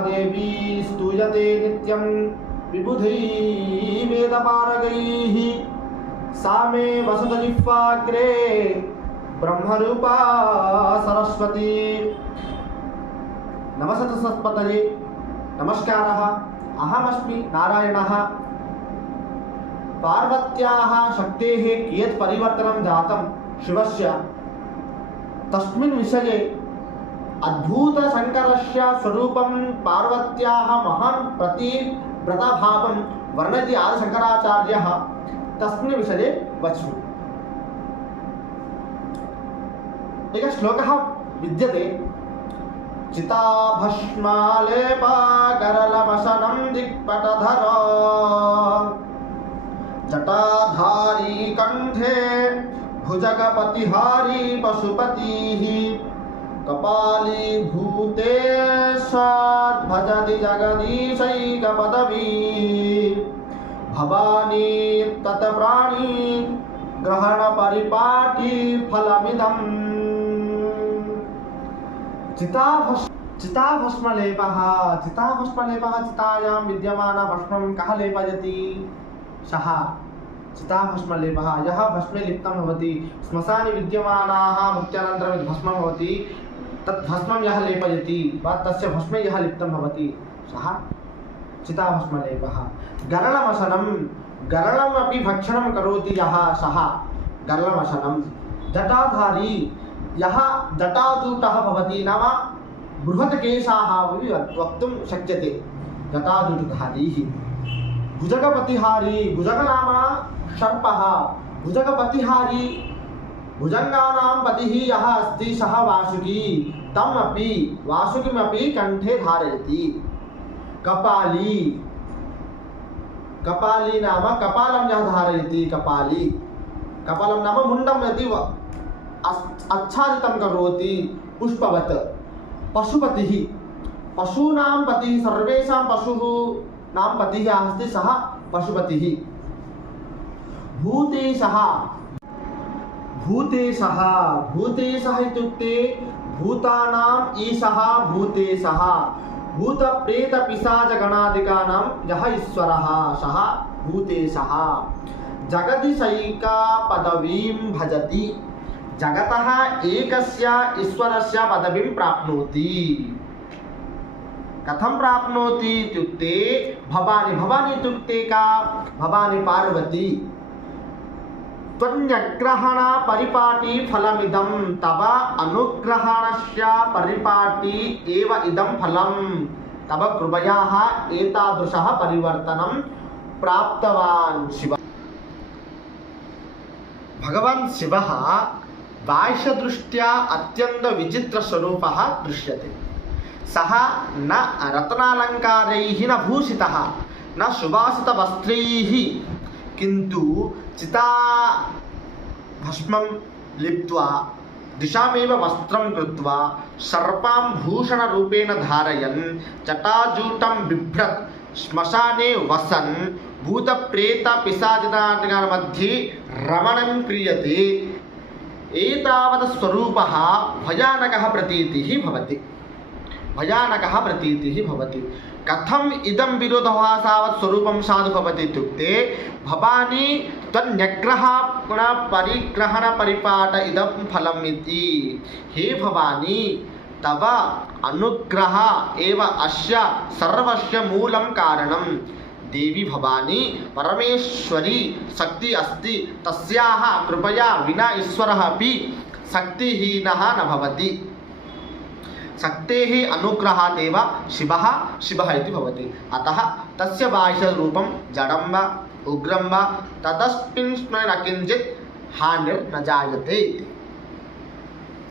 देवी स्तूयते नित्यं विबुधैः वेदपारगैः सा मे वसुतजिह्वाग्रे ब्रह्मरूपा सरस्वती। नमस्ते नमस्कारः। अहमस्मि नारायणः। पार्वत्याः शक्तेः कियत् परिवर्तनं जातं शिवस्य तस्मिन् विषये अद्भुतशङ्करस्य स्वरूपं पार्वत्याः महान् प्रतिव्रतभावं वर्णयति आदिशङ्कराचार्यः। तस्मिन् विषये वच्मि। एकः श्लोकः विद्यते। चिताभस्मालेपाकरलवसनं दिक्पटधर जटाधारी कंठे भुजगपतिहारी पशुपतिः कपाली भूतेशात् भजति जगदीशैकपदवी भवानी तत्प्राणी ग्रहण परिपाटी फलमिदम्। चिताभस्मलेपः चितायां विद्यमान भस्मं कः लेपयति? सः चिताभस्मलेपः। यः भस्मे लिप्तं भवति, श्मशाने विद्यमानाः मृत्यानन्तरं भस्मं भवति, तत् भस्मं यः लेपयति वा तस्य भस्मे यः लिप्तं भवति सः चिताभस्मलेपः। गरलमपि भक्षणं करोति यः सः गरलमशनं। जटाधारी यः जटाजूटः भवति, नाम बृहत् केशाः वक्तुं शक्यते जटाजूटधारी। भुजगपतिहारी, भुजग नाम सर्पः, भुजगपतिहारी भुजङ्गानां पतिः यः अस्ति सः वासुकी, वासुकीमपि कंठे धारयति। कपाली नाम कपालं यः धारयति, कपालं नाम मुण्डं यदि आच्छादितं करोति पुष्पवत्। पशुपतिः, पशूनां पतिः, सर्वेषां पशुः नाम पतिः अस्ति सः पशुपतिः। भूतेशः इत्युक्ते भूतानाम् ईशः भूतेशः। भूतप्रेतपिशाचगणादिकानां यः ईश्वरः सः भूतेशः। जगदीशैका पदवीं भजति, जगतः एकस्य ईश्वरस्य पदवीं प्राप्नोति। कथं प्राप्नोति इत्युक्ते भवानी इत्युक्ते का? भवानी पार्वती। त्वन्यग्रहण परिपाटी फलमिदं, तव अनुग्रहणस्य परिपाटी एव इदं फलं। तव कृपयाः एतादृशः परिवर्तनं प्राप्तवान् शिव। भगवान् शिवः बाह्यदृष्ट्या अत्यन्त विचित्रस्वरूपः दृश्यते। सः न रत्नालङ्कारैः न भूषितः, न सुवासितवस्त्रैः, किन्तु चिताभस्मं लिप्त्वा दिशामेव वस्त्रं कृत्वा सर्पां भूषणरूपेण धारयन् जटाजूटं बिभ्रत् श्मशाने वसन् भूतप्रेतपिशाचानां मध्ये रमणं क्रियते। एतावत् स्वरूपः भयानकः प्रतीतिः भवति। कथम इदं विरोधाभासावत् स्वरूपं साधु भवति इत्युक्ते भवानी त्वन्यग्रहण परिग्रहण परिपाट इदं फलम् इति। हे भवानी, तव अनुग्रह एव अस्य सर्वस्य मूलं कारणं। देवी भवानी परमेश्वरी शक्ति अस्ति, तस्याः कृपया विना ईश्वरः अपि शक्तिहीनः न भवति। शक्तेः अनुग्रहात् एव शिवः इति भवति। अतः तस्य बाह्यरूपं जडं वा उग्रं वा तदस्मिन् न किञ्चित् हानिर्न जायते।